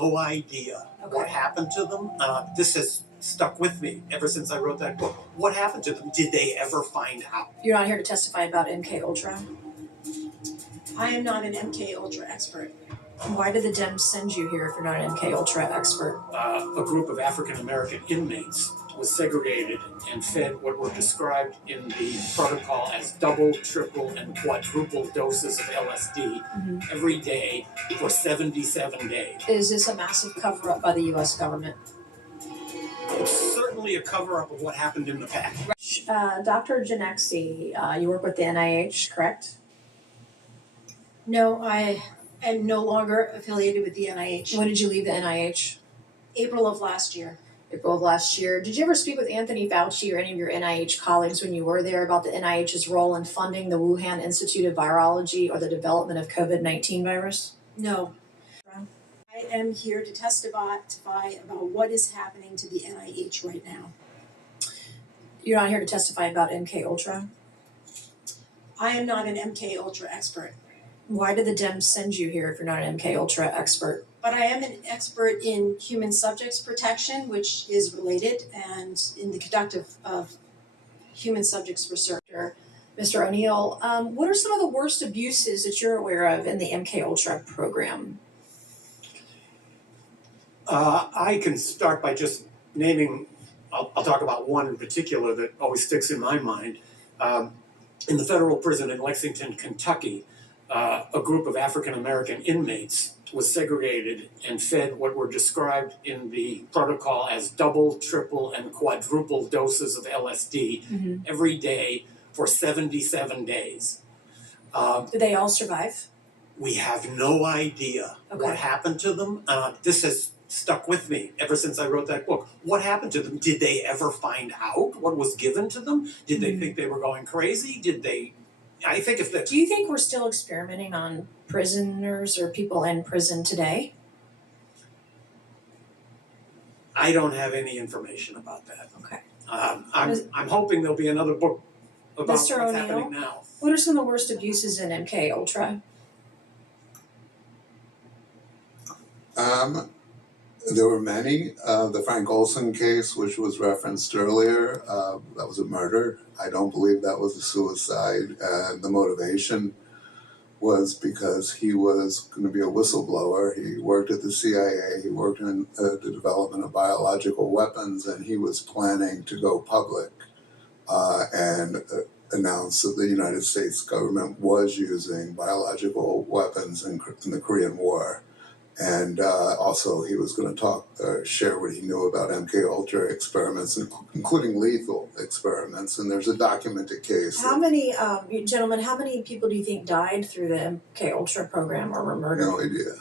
no idea what happened to them. This has stuck with me ever since I wrote that book. What happened to them? Did they ever find out? You're not here to testify about MK Ultra. I am not an MK Ultra expert. Why did the Dems send you here if you're not an MK Ultra expert? A group of African American inmates was segregated and fed what were described in the protocol as double, triple, and quadruple doses of LSD every day for 77 days. Is this a massive cover-up by the U.S. government? It's certainly a cover-up of what happened in the past. Dr. Janexi, you work with the NIH, correct? No, I am no longer affiliated with the NIH. When did you leave the NIH? April of last year. April of last year. Did you ever speak with Anthony Fauci or any of your NIH colleagues when you were there about the NIH's role in funding the Wuhan Institute of Virology or the development of COVID-19 virus? No. I am here to testify about what is happening to the NIH right now. You're not here to testify about MK Ultra? I am not an MK Ultra expert. Why did the Dems send you here if you're not an MK Ultra expert? But I am an expert in human subjects protection, which is related, and in the conduct of human subjects research. Mr. O'Neill, what are some of the worst abuses that you're aware of in the MK Ultra program? I can start by just naming, I'll talk about one in particular that always sticks in my mind. In the federal prison in Lexington, Kentucky, a group of African American inmates was segregated and fed what were described in the protocol as double, triple, and quadruple doses of LSD every day for 77 days. Did they all survive? We have no idea what happened to them. This has stuck with me ever since I wrote that book. What happened to them? Did they ever find out what was given to them? Did they think they were going crazy? Did they? I think if that. Do you think we're still experimenting on prisoners or people in prison today? I don't have any information about that. Okay. I'm hoping there'll be another book about what's happening now. What are some of the worst abuses in MK Ultra? There were many. The Frank Olson case, which was referenced earlier, that was a murder. I don't believe that was a suicide. And the motivation was because he was going to be a whistleblower. He worked at the CIA. He worked in the development of biological weapons, and he was planning to go public and announce that the United States government was using biological weapons in the Korean War. And also he was going to share what he knew about MK Ultra experiments, including lethal experiments. And there's a documented case. How many, gentlemen, how many people do you think died through the MK Ultra program or were murdered? No idea.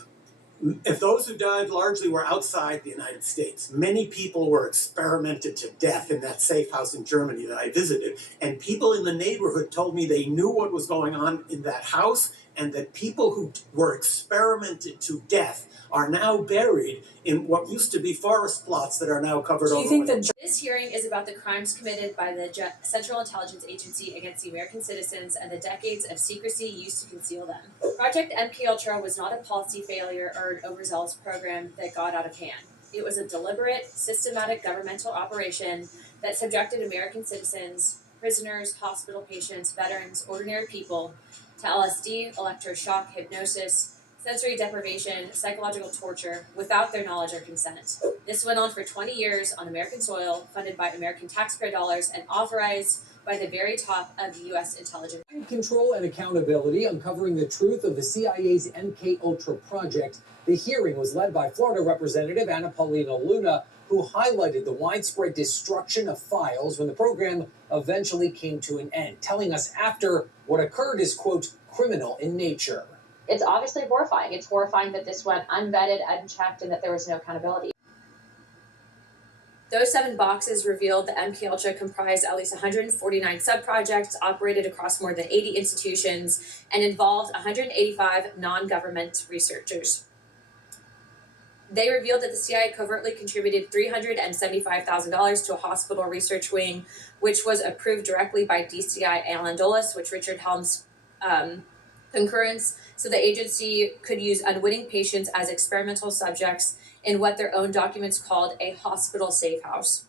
If those who died largely were outside the United States, many people were experimented to death in that safe house in Germany that I visited. And people in the neighborhood told me they knew what was going on in that house, and that people who were experimented to death are now buried in what used to be forest plots that are now covered over. This hearing is about the crimes committed by the Central Intelligence Agency against the American citizens and the decades of secrecy used to conceal them. Project MKUltra was not a policy failure or an overzealous program that got out of hand. It was a deliberate, systematic governmental operation that subjected American citizens, prisoners, hospital patients, veterans, ordinary people to LSD, electroshock, hypnosis, sensory deprivation, psychological torture, without their knowledge or consent. This went on for 20 years on American soil, funded by American taxpayer dollars, and authorized by the very top of the U.S. intelligence. Control and accountability, uncovering the truth of the CIA's MKUltra project. The hearing was led by Florida Representative Anna Paulina Luna, who highlighted the widespread destruction of files when the program eventually came to an end, telling us after what occurred is, quote, criminal in nature. It's obviously horrifying. It's horrifying that this went unvetted, unchecked, and that there was no accountability. Those 7 boxes revealed that MKUltra comprised at least 149 subprojects, operated across more than 80 institutions, and involved 185 non-government researchers. They revealed that the CIA covertly contributed $375,000 to a hospital research wing, which was approved directly by DCI Alan Dulles, which Richard Helms Concurrence, so the agency could use unwitting patients as experimental subjects in what their own documents called a hospital safe house.